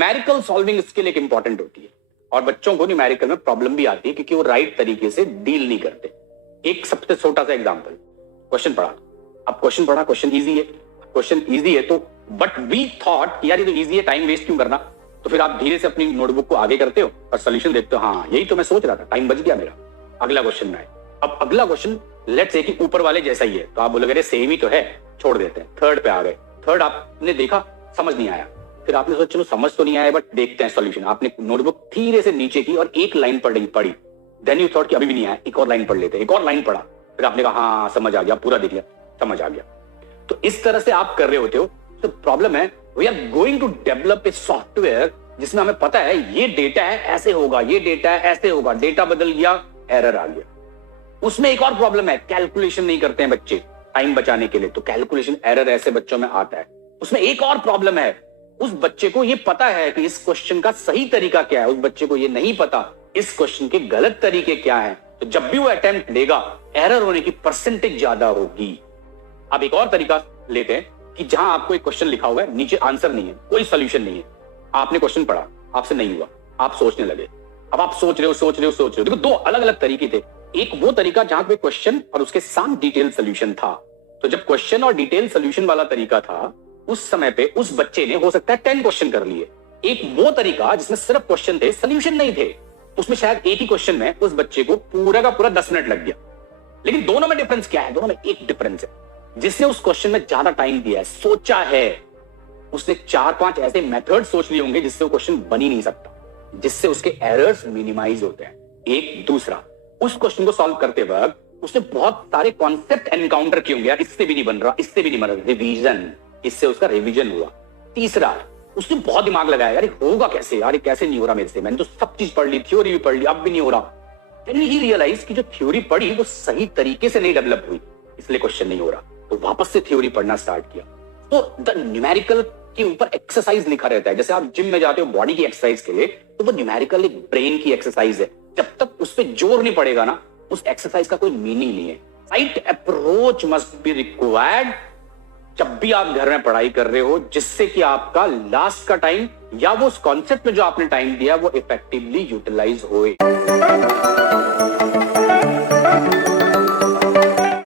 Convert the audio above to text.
Numerical solving skill एक important होती है और बच्चों को न्यूमेरिकल में प्रॉब्लम भी आती है क्योंकि वो राइट तरीके से डील नहीं करते। एक सबसे छोटा सा एग्जांपल, क्वेश्चन पढ़ा, अब क्वेश्चन पढ़ा, क्वेश्चन इजी है तो बट वी थॉट यार ये तो इजी है, टाइम वेस्ट क्यों करना, तो फिर आप धीरे से अपनी नोटबुक को आगे करते हो और सोल्यूशन देखते हो, हाँ यही तो मैं सोच रहा था, टाइम बच गया मेरा, अगला क्वेश्चन में आए। अब अगला क्वेश्चन लेट्स से कि ऊपर वाले जैसा ही है तो आप बोलोगे सेम ही तो है, छोड़ देते हैं। थर्ड पे आ गए, थर्ड आपने देखा समझ नहीं आया, फिर आपने सोचा चलो समझ तो नहीं आया बट देखते हैं सॉल्यूशन, आपने नोटबुक धीरे से नीचे की और एक लाइन पढ़ी, देन यू थॉट कि अभी भी नहीं आया, एक और लाइन पढ़ लेते हैं, एक और लाइन पढ़ा, फिर आपने कहा हाँ समझ आ गया, पूरा देख लिया, समझ आ गया। तो इस तरह से आप कर रहे होते हो। तो प्रॉब्लम है we are going to develop a software जिसमें हमें पता है ये डेटा है ऐसे होगा, ये डेटा है ऐसे होगा, डेटा बदल गया, एरर आ गया। उसमें एक और प्रॉब्लम है, कैलकुलेशन नहीं करते हैं बच्चे टाइम बचाने के लिए, तो कैलकुलेशन एरर ऐसे बच्चों में आता है। उसमें एक और प्रॉब्लम है, उस बच्चे को ये पता है कि इस क्वेश्चन का सही तरीका क्या है, उस बच्चे को ये नहीं पता इस क्वेश्चन के गलत तरीके क्या है, तो जब भी वो अटेम्प्ट लेगा एरर होने की परसेंटेज ज्यादा होगी। अब एक और तरीका लेते हैं कि जहां आपको एक क्वेश्चन लिखा हुआ है, नीचे आंसर नहीं है, कोई सोल्यूशन नहीं है, आपने क्वेश्चन पढ़ा, आपसे नहीं हुआ, आप सोचने लगे, अब आप सोच रहे हो। देखो दो अलग अलग तरीके थे, एक वो तरीका जहां पे क्वेश्चन और उसके साथ डिटेल सोल्यूशन था। तो जब क्वेश्चन और डिटेल सोल्यूशन वाला तरीका था उस समय पे उस बच्चे ने हो सकता है 10 क्वेश्चन कर लिए। एक वो तरीका जिसमें सिर्फ क्वेश्चन थे, सोल्यूशन नहीं थे, उसमें शायद एक ही क्वेश्चन में उस बच्चे को पूरा का पूरा 10 मिनट लग गया। लेकिन दोनों में डिफरेंस क्या है? दोनों में एक डिफरेंस है, जिसने उस क्वेश्चन में ज्यादा टाइम दिया है, सोचा है, उसने 4-5 ऐसे मेथड सोच लिए होंगे जिससे वो क्वेश्चन बन ही नहीं सकता, जिससे उसके एरर्स मिनिमाइज होते हैं। एक दूसरा, उस क्वेश्चन को सॉल्व करते वक्त उसने बहुत सारे कॉन्सेप्ट एनकाउंटर किए होंगे, यार इससे भी नहीं बन रहा, इससे भी नहीं बन रहा, रिवीजन, इससे उसका रिवीजन हुआ। तीसरा, उसने बहुत दिमाग लगाया, यार होगा कैसे, यार कैसे नहीं हो रहा मेरे से, मैंने तो सब चीज पढ़ ली, थ्योरी भी पढ़ ली, अब भी नहीं हो रहा। देन ही रियलाइज कि जो थ्योरी पढ़ी वो सही तरीके से नहीं डेवलप हुई, इसलिए क्वेश्चन नहीं हो रहा, तो वापस से थ्योरी पढ़ना स्टार्ट किया। तो द न्यूमेरिकल के ऊपर एक्सरसाइज लिखा रहता है, जैसे आप जिम में जाते हो बॉडी की एक्सरसाइज के लिए, तो वो न्यूमेरिकल एक ब्रेन की एक्सरसाइज है, जब तक उस पर जोर नहीं पड़ेगा ना उस एक्सरसाइज का कोई मीनिंग नहीं है। Right approach must be required जब भी आप घर में पढ़ाई कर रहे हो, जिससे कि आपका लास्ट का टाइम या वो उस कॉन्सेप्ट में जो आपने टाइम दिया वो इफेक्टिवली यूटिलाइज होए।